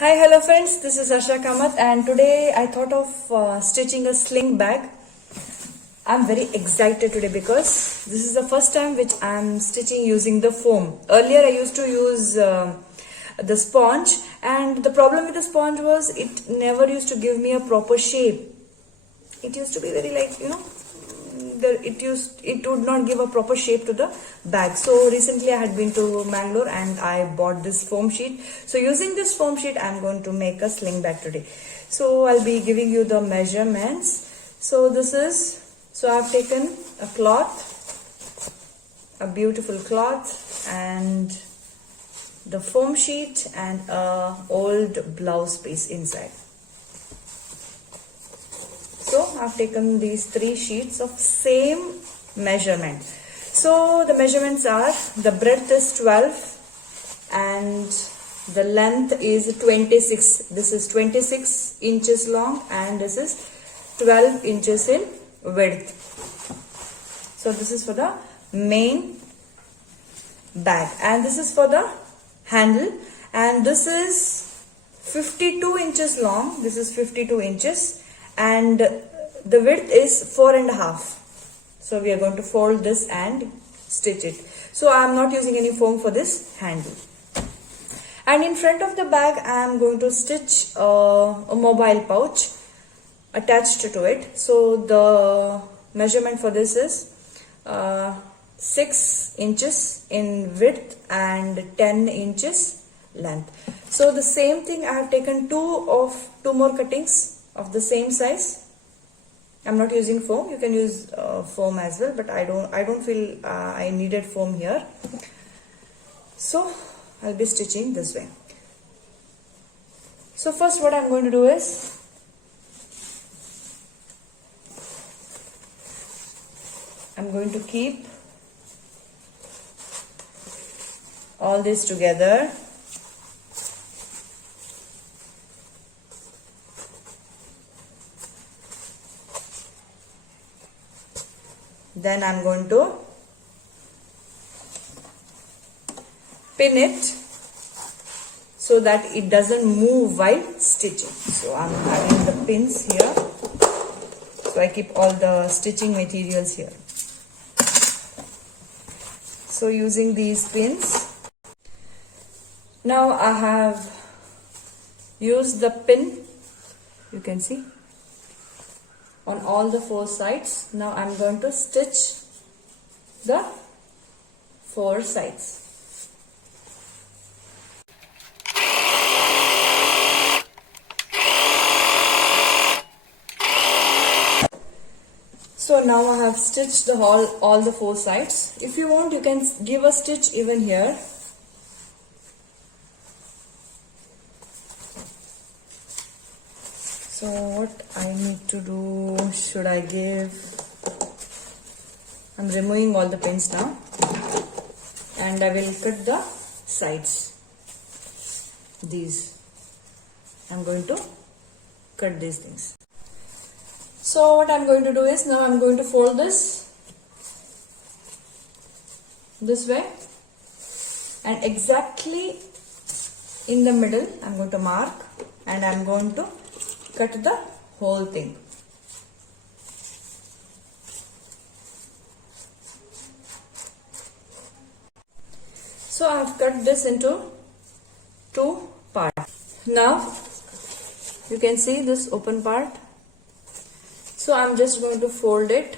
Hi, hello friends, this is Harsha and today I thought of stitching a sling bag. I'm very excited today because this is the first time which I'm stitching using the foam. Earlier I used to use the sponge, and the problem with the sponge was it never used to give me a proper shape. It used to be very it would not give a proper shape to the bag. So recently I had been to Mangalore and I bought this foam sheet. So using this foam sheet I'm going to make a sling bag today. So I'll be giving you the measurements. So I've taken a cloth, a beautiful cloth, and the foam sheet and a old blouse piece inside. So I've taken these 3 sheets of same measurement. So the measurements are, the breadth is 12 and the length is 26. This is 26 inches long and this is 12 inches in width. So this is for the main bag and this is for the handle, and this is 52 inches long. This is 52 inches. And the width is 4.5. So we are going to fold this and stitch it. So I am not using any foam for this handle. And in front of the bag I am going to stitch a mobile pouch attached to it. So the measurement for this is 6 inches in width and 10 inches length. So the same thing, I have taken two more cuttings of the same size. I'm not using foam. You can use foam as well, but I don't feel I needed foam here. So I'll be stitching this way. So first what I'm going to do is I'm going to keep all this together. Then I'm going to pin it so that it doesn't move while stitching. So I'm having the pins here. So I keep all the stitching materials here. So using these pins. Now I have used the pin, you can see, on all the 4 sides. Now I'm going to stitch the 4 sides. So now I have stitched the all the 4 sides. If you want, you can give a stitch even here. So what I need to do, should I give, I'm removing all the pins now and I will cut the sides. These, I'm going to cut these things. So what I'm going to do is, now I'm going to fold this way and exactly in the middle I'm going to mark and I'm going to cut the whole thing. So I have cut this into 2 parts. Now you can see this open part. So I'm just going to fold it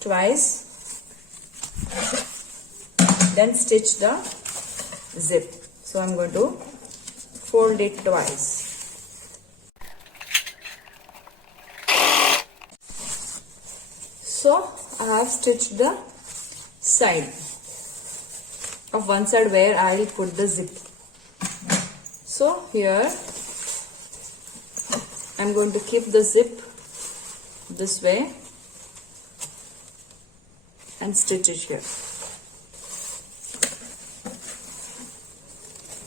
twice, then stitch the zip. So I'm going to fold it twice. So I have stitched the side of one side where I will put the zip. So here I'm going to keep the zip this way and stitch it here.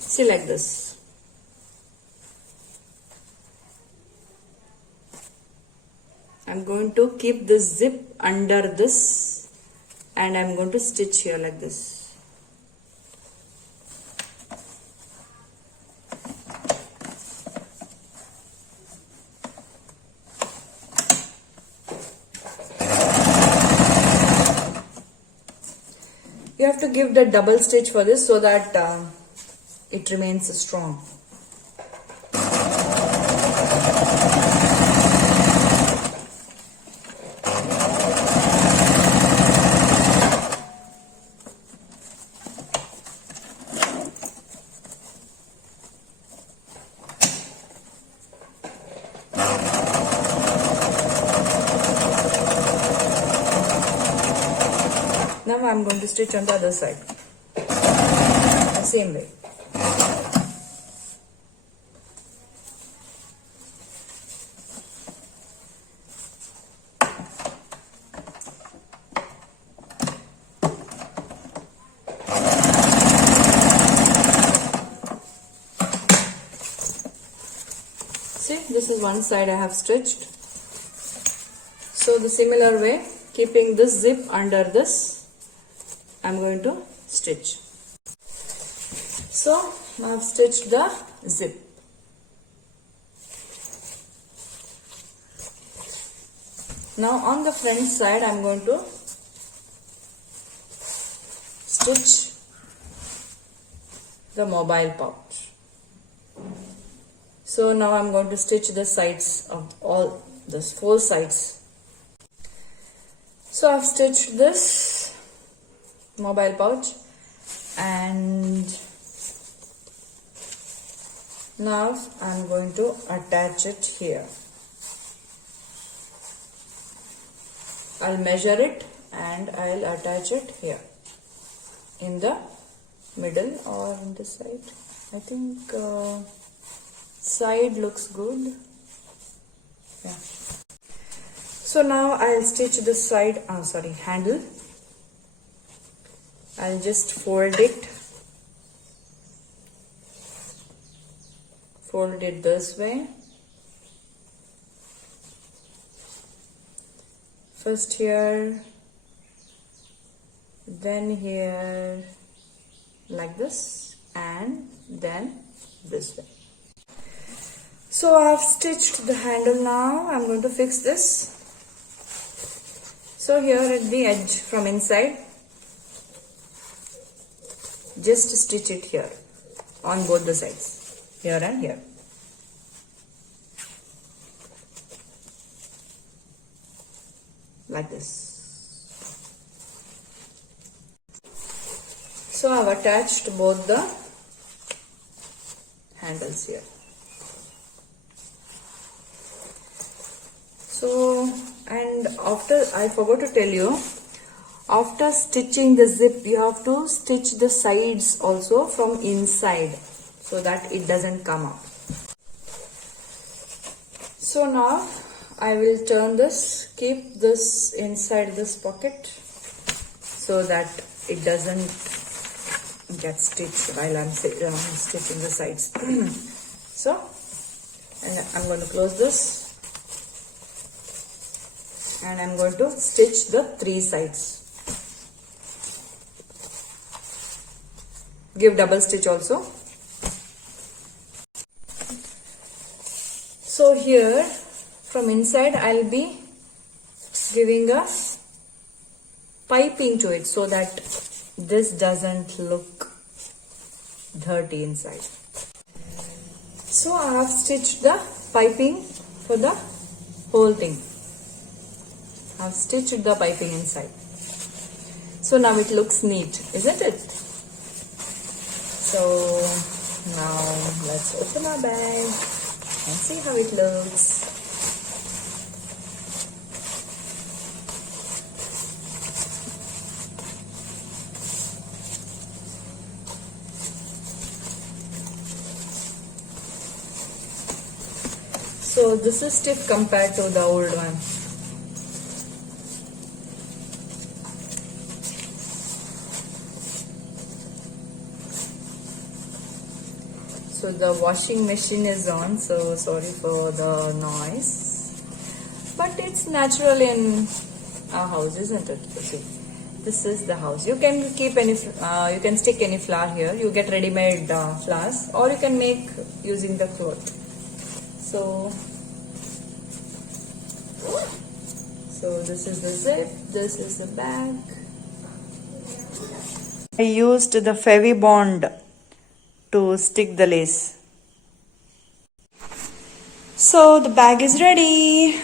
See, like this. I'm going to keep this zip under this and I'm going to stitch here like this. to give the double stitch for this so that it remains strong. Now I'm going to stitch on the other side, the same way. See, this is one side I have stitched. So the similar way, keeping this zip under this, I'm going to stitch. So I have stitched the zip. Now on the front side I'm going to stitch the mobile pouch. So now I'm going to stitch the sides of all these 4 sides. So I've stitched this mobile pouch and now I'm going to attach it here. I'll measure it and I'll attach it here in the middle or in the side. I think side looks good. Yeah. So now I'll stitch the side, handle. I'll just fold it this way. First here, then here, like this, and then this way. So I have stitched the handle now. I'm going to fix this. So here at the edge from inside, just stitch it here on both the sides, here and here. Like this. So I have attached both the handles here. So, and after, I forgot to tell you, after stitching the zip, you have to stitch the sides also from inside so that it doesn't come out. So now I will turn this, keep this inside this pocket so that it doesn't get stitched while I'm stitching the sides. So, and I'm going to close this and I'm going to stitch the 3 sides. Give double stitch also. So here from inside I'll be giving a piping to it so that this doesn't look dirty inside. So I have stitched the piping for the whole thing. I have stitched the piping inside. So now it looks neat, isn't it? So now let's open our bag and see how it looks. So this is stiff compared to the old one. So the washing machine is on, so sorry for the noise. But it's natural in our house, isn't it? Okay. This is the house. You can keep any, you can stick any flower here. You get ready-made flowers, or you can make using the cloth. So this is the zip. This is the bag. I used the Fevibond to stick the lace. So the bag is ready.